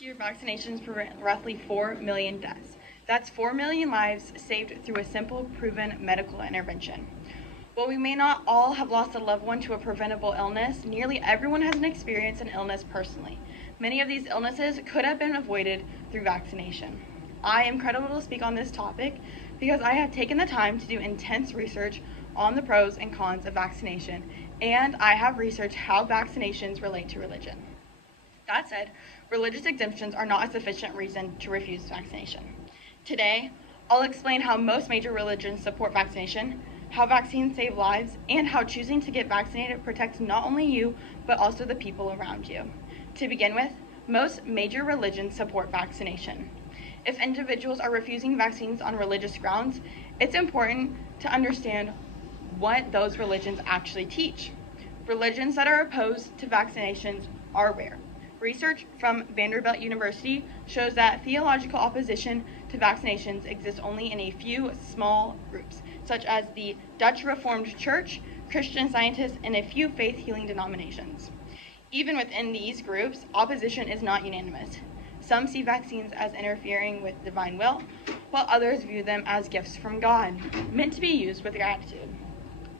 Each year, vaccinations prevent roughly 4 million deaths. That's 4 million lives saved through a simple, proven medical intervention. While we may not all have lost a loved one to a preventable illness, nearly everyone has experienced an illness personally. Many of these illnesses could have been avoided through vaccination. I am credible to speak on this topic because I have taken the time to do intense research on the pros and cons of vaccination, and I have researched how vaccinations relate to religion. That said, religious exemptions are not a sufficient reason to refuse vaccination. Today, I'll explain how most major religions support vaccination, how vaccines save lives, and how choosing to get vaccinated protects not only you, but also the people around you. To begin with, most major religions support vaccination. If individuals are refusing vaccines on religious grounds, it's important to understand what those religions actually teach. Religions that are opposed to vaccinations are rare. Research from Vanderbilt University shows that theological opposition to vaccinations exists only in a few small groups, such as the Dutch Reformed Church, Christian Scientists, and a few faith-healing denominations. Even within these groups, opposition is not unanimous. Some see vaccines as interfering with divine will, while others view them as gifts from God, meant to be used with gratitude.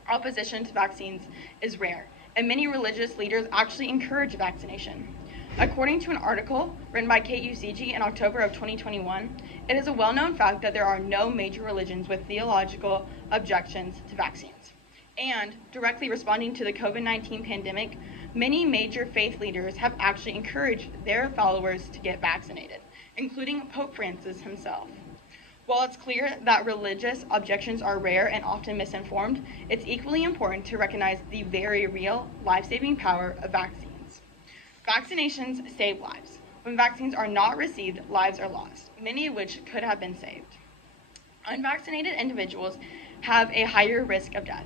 Opposition to vaccines is rare, and many religious leaders actually encourage vaccination. According to an article written by KUCG in October of 2021, it is a well-known fact that there are no major religions with theological objections to vaccines. And, directly responding to the COVID-19 pandemic, many major faith leaders have actually encouraged their followers to get vaccinated, including Pope Francis himself. While it's clear that religious objections are rare and often misinformed, it's equally important to recognize the very real, life-saving power of vaccines. Vaccinations save lives. When vaccines are not received, lives are lost, many of which could have been saved. Unvaccinated individuals have a higher risk of death.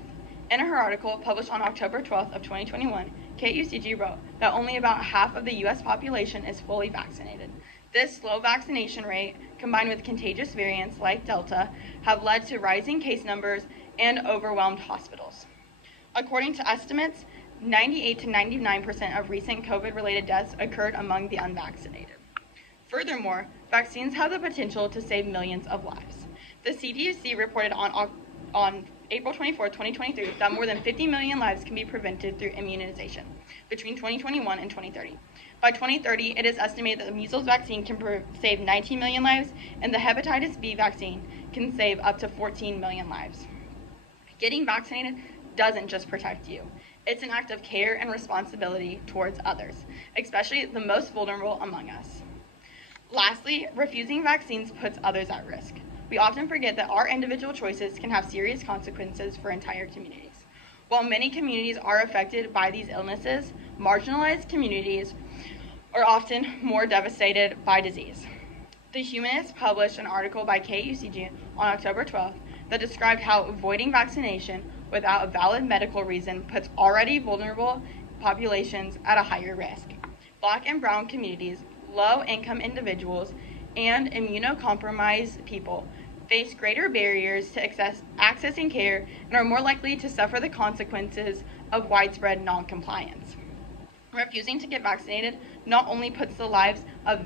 In her article published on October 12th of 2021, KUCG wrote that only about half of the U.S. population is fully vaccinated. This slow vaccination rate, combined with contagious variants like Delta, have led to rising case numbers and overwhelmed hospitals. According to estimates, 98 to 99% of recent COVID-related deaths occurred among the unvaccinated. Furthermore, vaccines have the potential to save millions of lives. The CDC reported on April 24, 2023, that more than 50 million lives can be prevented through immunization between 2021 and 2030. By 2030, it is estimated that the measles vaccine can save 19 million lives, and the hepatitis B vaccine can save up to 14 million lives. Getting vaccinated doesn't just protect you. It's an act of care and responsibility towards others, especially the most vulnerable among us. Lastly, refusing vaccines puts others at risk. We often forget that our individual choices can have serious consequences for entire communities. While many communities are affected by these illnesses, marginalized communities are often more devastated by disease. The Humanist published an article by KUCG on October 12th that described how avoiding vaccination without a valid medical reason puts already vulnerable populations at a higher risk. Black and brown communities, low-income individuals, and immunocompromised people face greater barriers to accessing care and are more likely to suffer the consequences of widespread noncompliance. Refusing to get vaccinated not only puts the lives of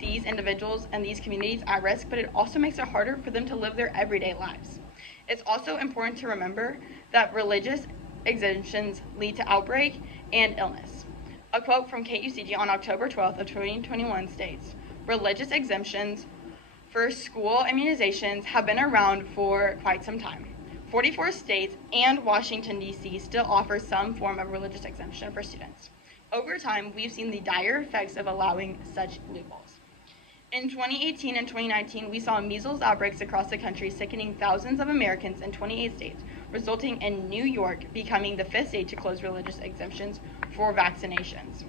these individuals and these communities at risk, but it also makes it harder for them to live their everyday lives. It's also important to remember that religious exemptions lead to outbreak and illness. A quote from KUCG on October 12th of 2021 states, "Religious exemptions for school immunizations have been around for quite some time. 44 states and Washington, D.C. still offer some form of religious exemption for students. Over time, we've seen the dire effects of allowing such loopholes. In 2018 and 2019, we saw measles outbreaks across the country, sickening thousands of Americans in 28 states, resulting in New York becoming the 5th state to close religious exemptions for vaccinations.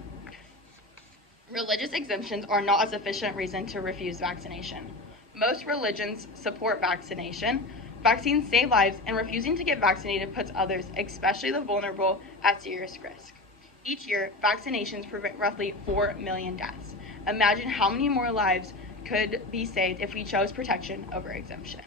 Religious exemptions are not a sufficient reason to refuse vaccination. Most religions support vaccination. Vaccines save lives, and refusing to get vaccinated puts others, especially the vulnerable, at serious risk. Each year, vaccinations prevent roughly 4 million deaths. Imagine how many more lives could be saved if we chose protection over exemption."